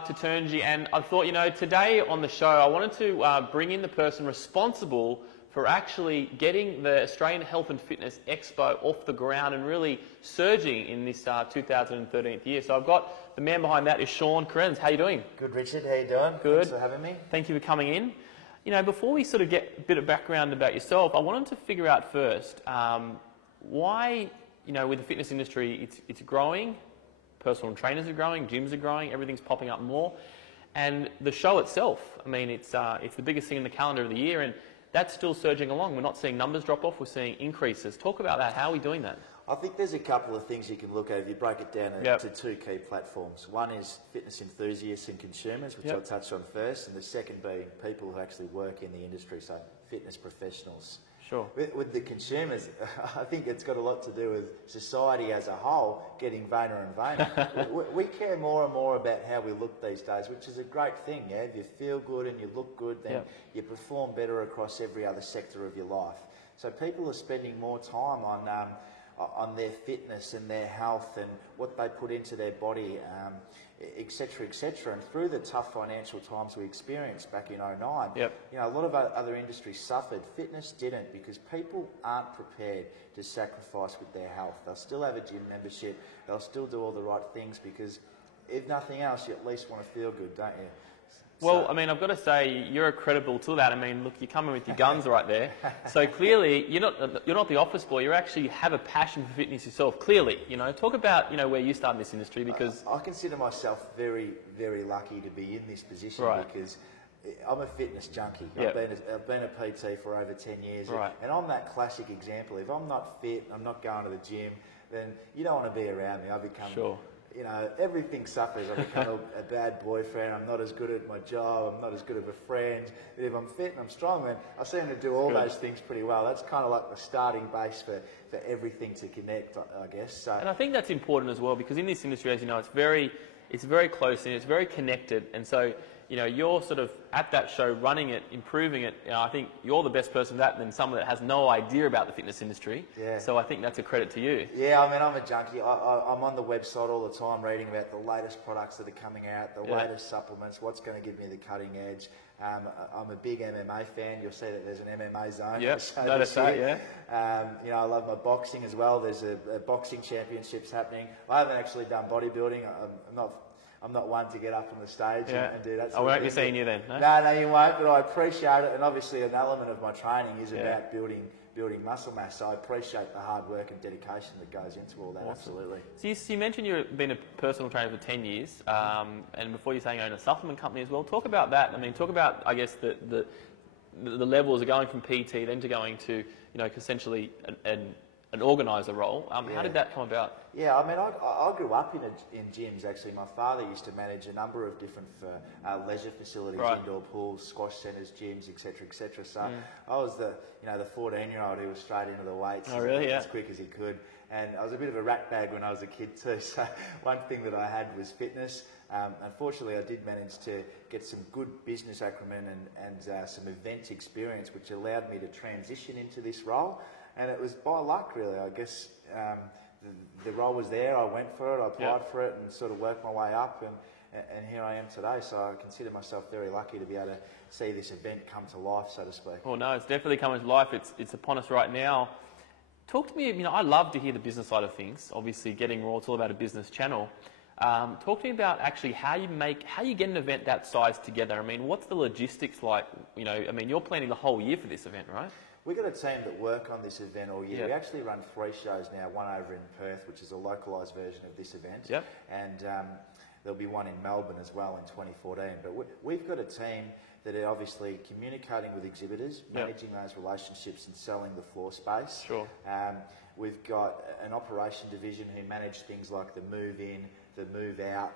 Mark Tatunji, and I thought, today on the show I wanted to bring in the person responsible for actually getting the Australian Health and Fitness Expo off the ground and really surging in this 2013 year. So I've got the man behind that is Sean Krenz. How are you doing? Good, Richard. How you doing? Good. Thanks for having me. Thank you for coming in. Before we sort of get a bit of background about yourself, I wanted to figure out first why, with the fitness industry, it's growing, personal trainers are growing, gyms are growing, everything's popping up more, and the show itself, it's the biggest thing in the calendar of the year, and that's still surging along. We're not seeing numbers drop off, we're seeing increases. Talk about that. How are we doing that? I think there's a couple of things you can look at if you break it down to two key platforms. One is fitness enthusiasts and consumers, which I'll touch on first, and the second being people who actually work in the industry, so fitness professionals. Sure. With the consumers, I think it's got a lot to do with society as a whole getting vainer and vainer. we care more and more about how we look these days, which is a great thing. Yeah, if you feel good and you look good, then you perform better across every other sector of your life. So people are spending more time on their fitness and their health and what they put into their body, etc., etc. And through the tough financial times we experienced back in 2009, a lot of other industries suffered. Fitness didn't, because people aren't prepared to sacrifice with their health. They'll still have a gym membership. They'll still do all the right things because, if nothing else, you at least want to feel good, don't you? Well, I've got to say, you're credible to that. Look, you're coming with your guns right there. So clearly, you're not the office boy. You actually have a passion for fitness yourself. Clearly, talk about where you started in this industry, because I consider myself very, very lucky to be in this position because I'm a fitness junkie. I've been a PT for over 10 years, and I'm that classic example. If I'm not fit, I'm not going to the gym, then you don't want to be around me. I become everything suffers. I become a bad boyfriend. I'm not as good at my job. I'm not as good of a friend. But if I'm fit and I'm strong, then I seem to do all those things pretty well. That's kind of like the starting base for everything to connect, I guess. So, and I think that's important as well, because in this industry, as you know, it's very close and it's very connected. And so, you're sort of at that show, running it, improving it. I think you're the best person for that than someone that has no idea about the fitness industry. Yeah. So I think that's a credit to you. Yeah, I'm a junkie. I'm on the website all the time reading about the latest products that are coming out, the latest supplements, what's going to give me the cutting edge. I'm a big MMA fan. You'll see that there's an MMA zone. Yep, noticed that, I love my boxing as well. There's a boxing championships happening. I haven't actually done bodybuilding. I'm not one to get up on the stage and do that. I won't be seeing you then. No, you won't. But I appreciate it, and obviously an element of my training is about building muscle mass. So I appreciate the hard work and dedication that goes into all that. Awesome. Absolutely. So you mentioned you've been a personal trainer for 10 years, and before you're saying you own a supplement company as well. Talk about that. Talk about, I guess, the levels of going from PT then to going to essentially an organiser role. How did that come about? Yeah, I grew up in gyms, actually. My father used to manage a number of different leisure facilities, indoor pools, squash centres, gyms, etc., etc. So I was the 14-year-old who was straight into the weights as quick as he could. And I was a bit of a rat bag when I was a kid too. So one thing that I had was fitness. Unfortunately, I did manage to get some good business acumen and some event experience, which allowed me to transition into this role. And it was by luck, really. I guess the role was there. I went for it. I applied for it and sort of worked my way up. And here I am today. So I consider myself very lucky to be able to see this event come to life, so to speak. Well, no, it's definitely coming to life. It's upon us right now. Talk to me. I love to hear the business side of things. Obviously, Getting Raw, it's all about a business channel. Talk to me about actually how you get an event that size together. What's the logistics like? You're planning the whole year for this event, right? We've got a team that work on this event all year. We actually run 3 shows now, one over in Perth, which is a localised version of this event, and there'll be one in Melbourne as well in 2014. But we've got a team that are obviously communicating with exhibitors, managing those relationships and selling the floor space. Sure. We've got an operation division who manage things like the move in, the move out,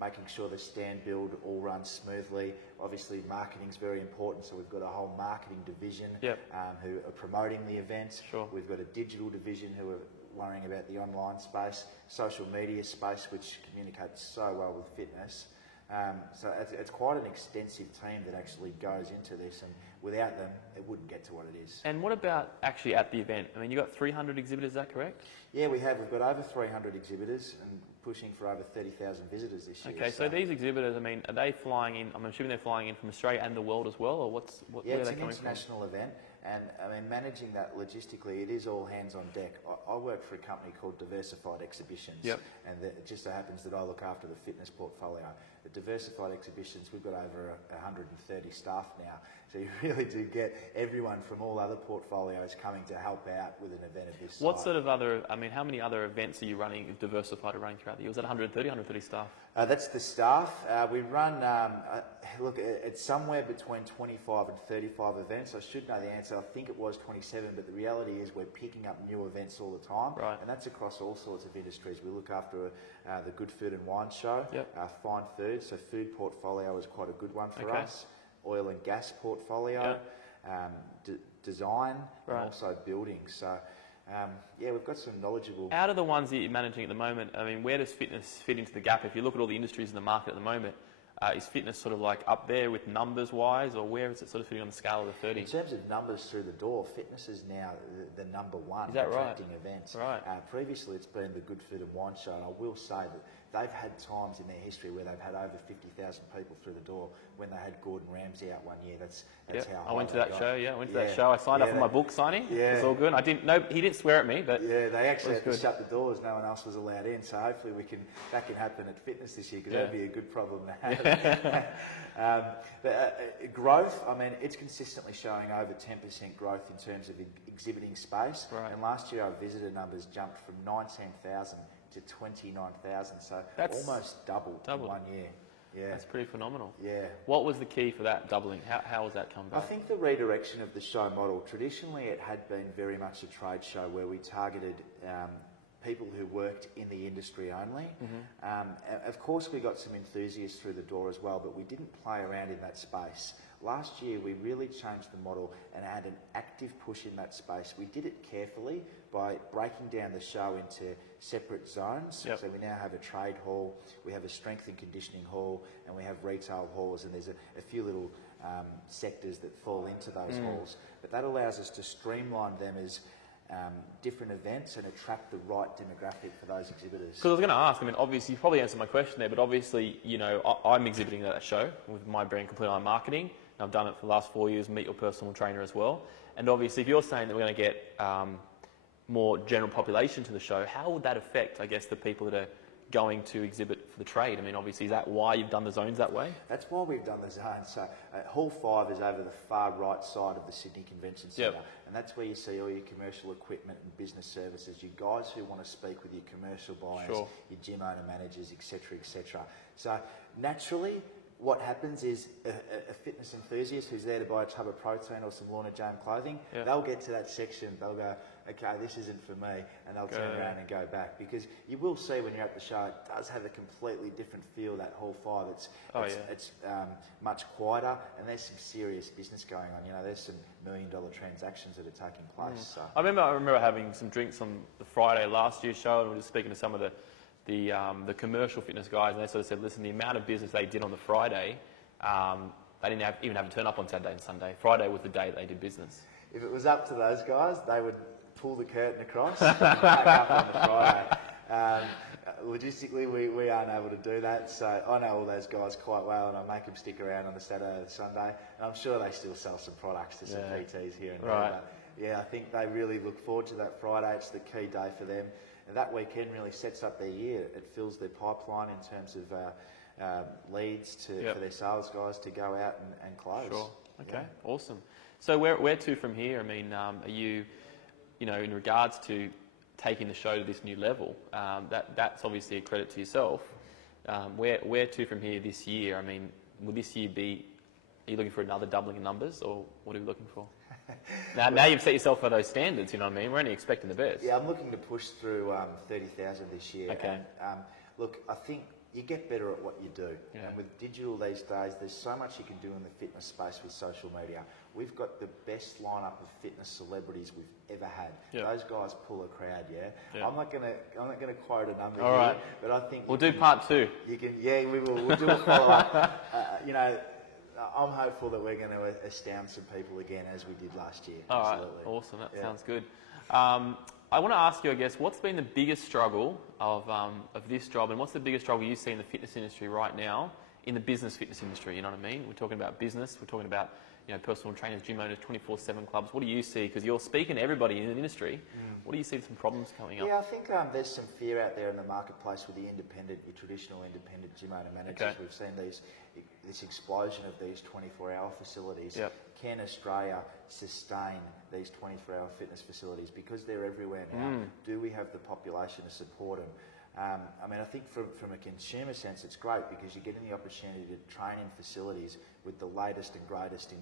making sure the stand build all runs smoothly. Obviously, marketing is very important, so we've got a whole marketing division who are promoting the events. Sure. We've got a digital division who are worrying about the online space, social media space, which communicates so well with fitness. So it's quite an extensive team that actually goes into this, and without them, it wouldn't get to what it is. And what about actually at the event? You've got 300 exhibitors, is that correct? Yeah, we have. We've got over 300 exhibitors, and pushing for over 30,000 visitors this year. Okay, so these exhibitors, I mean, are they flying in? I'm assuming they're flying in from Australia and the world as well, or Yeah, where are it's they an coming from? international event, and I mean, managing that logistically, it is all hands on deck. I work for a company called Diversified Exhibitions, Yep. and it just so happens that I look after the fitness portfolio. At Diversified Exhibitions, we've got over 130 staff now, so you really do get everyone from all other portfolios coming to help out with an event of this What size. sort of other, I mean, how many other events are you running, Diversified are running throughout the year? Was that 130 staff? That's the staff. We run, look, it's somewhere between 25 and 35 events. I should know the answer. I think it was 27, but the reality is we're picking up new events all the time. Right. And that's across all sorts of industries. We look after the Good Food and Wine Show, Yep. Fine Food, so food portfolio is quite a good one for Okay. us. Oil and gas portfolio, design, Right. and also building. So, yeah, we've got some knowledgeable... Out of the ones that you're managing at the moment, I mean, where does fitness fit into the gap? If you look at all the industries in the market at the moment, is fitness sort of like up there with numbers-wise, or where is it sort of fitting on the scale of the 30? In terms of numbers through the door, fitness is now the number one Is that right? attracting events. Right. Previously, it's been the Good Food and Wine Show, and I will say that they've had times in their history where they've had over 50,000 people through the door. When they had Gordon Ramsay out one year, that's Yep. how I went to high that they show. got. Yeah, I went to that show. I signed up for my book signing. Yeah. It's all good. I didn't know he didn't swear at me, but Yeah, they actually That's had to good. shut the doors. No one else was allowed in. So hopefully that can happen at fitness this year, because Yeah. that'd be a good problem to have. Growth, I mean, it's consistently showing over 10% growth in terms of exhibiting space. Right. And last year our visitor numbers jumped from 19,000 to 29,000. So That's almost doubled in 1 year. Yeah. that's pretty phenomenal. Yeah. What was the key for that doubling? How was that come I about? think the redirection of the show model, traditionally it had been very much a trade show where we targeted people who worked in the industry only. Of course we got some enthusiasts through the door as well, but we didn't play around in that space. Last year we really changed the model and had an active push in that space. We did it carefully by breaking down the show into separate zones. Yep. So we now have a trade hall, we have a strength and conditioning hall, and we have retail halls, and there's a few little sectors that fall into those halls. But that allows us to streamline them as different events and attract the right demographic for those exhibitors. Because I was going to ask, I mean, obviously, you probably answered my question there, but obviously, you know, I'm exhibiting at that show with my brand, Complete Eye Marketing. And I've done it for the last 4 years, Meet Your Personal Trainer as well. And obviously, if you're saying that we're going to get more general population to the show, how would that affect, I guess, the people that are going to exhibit for the trade? I mean, obviously, is that why you've done the zones that way? That's why we've done the zones. So Hall 5 is over the far right side of the Sydney Convention Centre. Yep. And that's where you see all your commercial equipment and business services, your guys who want to speak with your commercial buyers, Sure. your gym owner managers, etc., etc. So naturally, what happens is a fitness enthusiast who's there to buy a tub of protein or some Lorna Jane clothing, Yeah. they'll get to that section, they'll go, okay, this isn't for me, and they'll turn around and go back. Because you will see when you're at the show, it does have a completely different feel, that Hall 5. It's much quieter, and there's some serious business going on. You know, there's some $1 million transactions that are taking place. So. I remember having some drinks on the Friday last year's show, and we were just speaking to some of the commercial fitness guys, and they sort of said, listen, the amount of business they did on the Friday, they didn't even have to turn up on Saturday and Sunday. Friday was the day that they did business. If it was up to those guys, they would pull the curtain across and back up on the Friday. Logistically, we aren't able to do that, so I know all those guys quite well, and I make them stick around on the Saturday and Sunday, and I'm sure they still sell some products to some PTs here and Right. there. But yeah, I think they really look forward to that Friday. It's the key day for them, and that weekend really sets up their year. It fills their pipeline in terms of leads for their sales guys to go out and close. Sure. Okay. Yeah. Awesome. So where to from here? I mean, are you, you know, in regards to taking the show to this new level, that's obviously a credit to yourself. Where to from here this year? I mean, will this year be? Are you looking for another doubling in numbers, or what are you looking for? Now you've set yourself for those standards. You know what I mean? We're only expecting the best. Yeah, I'm looking to push through 30,000 this year. Okay. And, look, I think you get better at what you do. Yeah. And with digital these days, there's so much you can do in the fitness space with social media. We've got the best lineup of fitness celebrities we've ever had. Yeah. Those guys pull a crowd. Yeah. I'm not gonna quote a number All here, right. but I think We'll do part 2. You can. Yeah, we will. We'll do a follow up. You know, I'm hopeful that we're going to astound some people again as we did last year. All right. Absolutely. Awesome. That Yeah. sounds good. I want to ask you, I guess, what's been the biggest struggle of this job, and what's the biggest struggle you see in the fitness industry right now, in the business fitness industry? You know what I mean? We're talking about business. We're talking about personal trainers, gym owners, 24/7 clubs. What do you see? Because you're speaking to everybody in the industry. What do you see some problems coming up? Yeah, I think there's some fear out there in the marketplace with the your traditional independent gym owner managers. Okay. We've seen this explosion of these 24-hour facilities. Yep. Can Australia sustain these 24-hour fitness facilities? Because they're everywhere now, do we have the population to support them? I mean, I think from a consumer sense, it's great because you're getting the opportunity to train in facilities with the latest and greatest in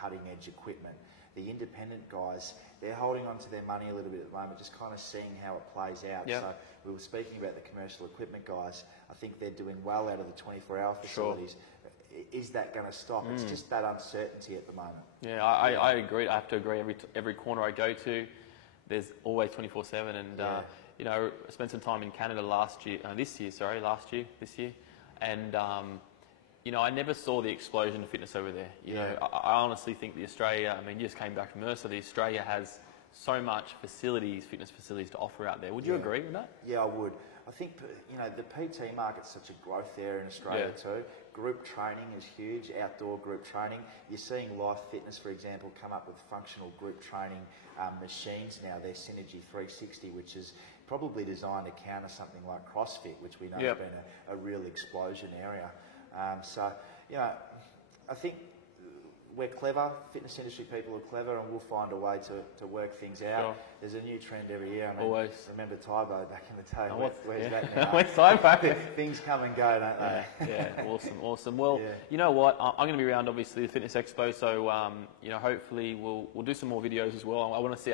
cutting-edge equipment. The independent guys, they're holding on to their money a little bit at the moment, just kind of seeing how it plays out. Yep. So we were speaking about the commercial equipment guys. I think they're doing well out of the 24-hour facilities. Sure. Is that going to stop? It's just that uncertainty at the moment. Yeah, I agree. I have to agree. Every corner I go to, there's always 24/7, and I spent some time in Canada last year, this year, and I never saw the explosion of fitness over there. You know, I honestly think Australia, I mean, you just came back from Mercer, Australia has so much fitness facilities to offer out there. Would you agree with that? Yeah, I would. I think, the PT market's such a growth area in Australia too. Group training is huge, outdoor group training. You're seeing Life Fitness, for example, come up with functional group training machines now. Their Synergy 360, which is probably designed to counter something like CrossFit, which we know has been a real explosion area. I think we're clever, fitness industry people are clever, and we'll find a way to work things out. Sure. There's a new trend every year. I mean, always. Remember Tybo back in the day? Where's that now? Where's Tybo? Things come and go, don't they? Yeah, awesome. Well, you know what? I'm going to be around, obviously, the Fitness Expo, so hopefully we'll do some more videos as well. I want to see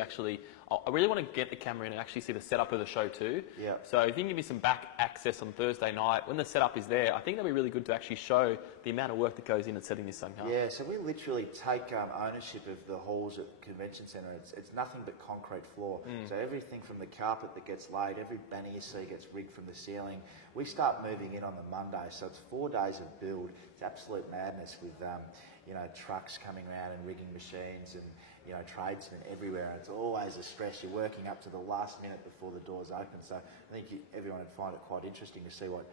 I really want to get the camera in and actually see the setup of the show too. Yeah. So if you can give me some back access on Thursday night, when the setup is there, I think that'd be really good to actually show the amount of work that goes into setting this thing up. Yeah, so we literally take ownership of the halls at the convention centre. It's nothing but concrete floor. So everything from the carpet that gets laid, every banner you see gets rigged from the ceiling. We start moving in on the Monday, so it's 4 days of build. It's absolute madness with trucks coming around and rigging machines and tradesmen everywhere. It's always a stress. You're working up to the last minute before the doors open. So I think everyone would find it quite interesting to see what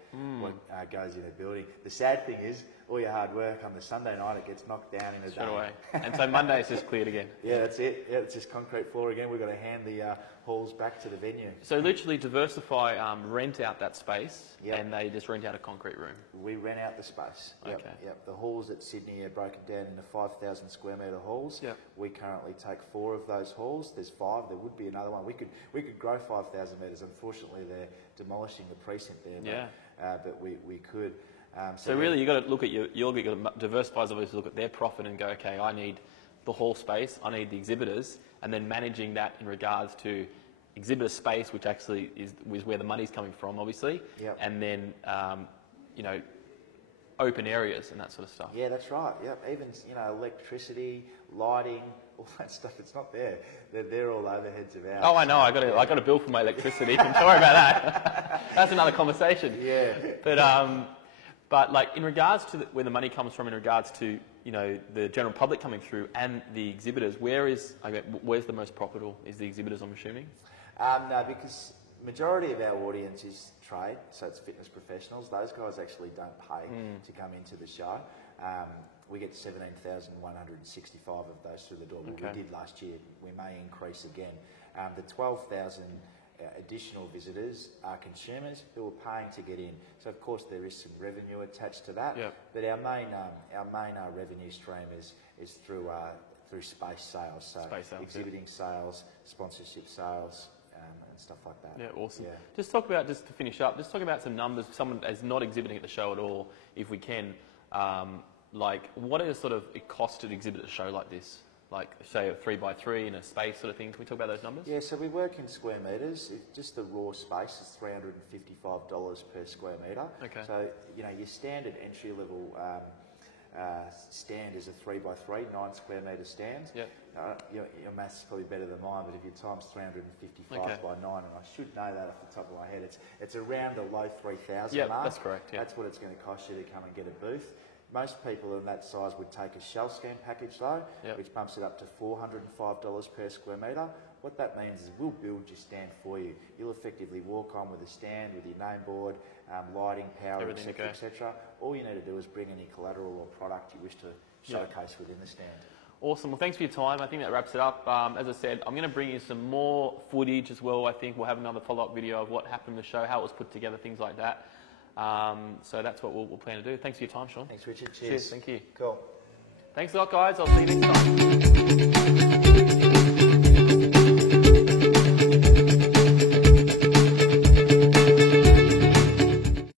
goes in a building. The sad thing is, all your hard work on the Sunday night, it gets knocked down in a day. Away. And so Monday it's just cleared again. Yeah, that's it. Yeah, it's just concrete floor again. We've got to hand the halls back to the venue. So literally Diversify rent out that space, and they just rent out a concrete room. We rent out the space. Okay. Yep. The halls at Sydney are broken down into 5,000 square metre halls. Yep. We currently take 4 of those halls. There's 5. There would be another one. We could grow 5,000 metres. Unfortunately, they're demolishing the precinct there. But we could. So really, you've got to look at Diversify's obviously look at their profit and go, okay, I need the hall space, I need the exhibitors, and then managing that in regards to exhibitor space, which actually is where the money's coming from, obviously, and then open areas and that sort of stuff. Yeah, that's right. Yep. Even electricity, lighting, all that stuff. It's not there. They're all overheads of ours. Oh, I know. I got a bill for my electricity. Don't worry about that. That's another conversation. Yeah. But like in regards to where the money comes from, in regards to the general public coming through and the exhibitors, where's the most profitable? Is the exhibitors, I'm assuming? No, because majority of our audience is trade, so it's fitness professionals. Those guys actually don't pay to come into the show. We get 17,165 of those through the door. Okay. We did last year. We may increase again. The 12,000 additional visitors are consumers who are paying to get in. So of course there is some revenue attached to that. Yep. But our main revenue stream is through space sales. So exhibiting sales, sponsorship sales, and stuff like that. Yeah, awesome. Yeah. Just to finish up, just talk about some numbers. Someone as not exhibiting at the show at all, if we can. What is it cost to exhibit a show like this? Like, say, a 3x3 in a space sort of thing. Can we talk about those numbers? Yeah, so we work in square metres. Just the raw space is $355 per square metre. Okay. So, your standard entry-level stand is a 3x3, 9 square metre stand. Yep. Your maths is probably better than mine, but if you times 355 by 9, and I should know that off the top of my head, it's around the low 3,000 mark. That's correct. Yep. That's what it's going to cost you to come and get a booth. Most people in that size would take a shell scan package though, which bumps it up to $405 per square metre, What that means is we'll build your stand for you. You'll effectively walk on with a stand, with your name board, lighting, power, Everything, etc., okay. etc. All you need to do is bring any collateral or product you wish to showcase within the stand. Awesome. Well, thanks for your time. I think that wraps it up. As I said, I'm going to bring you some more footage as well. I think we'll have another follow-up video of what happened in the show, how it was put together, things like that. So that's what we'll plan to do. Thanks for your time, Sean. Thanks, Richard. Cheers. Thank you. Cool. Thanks a lot, guys. I'll see you next time.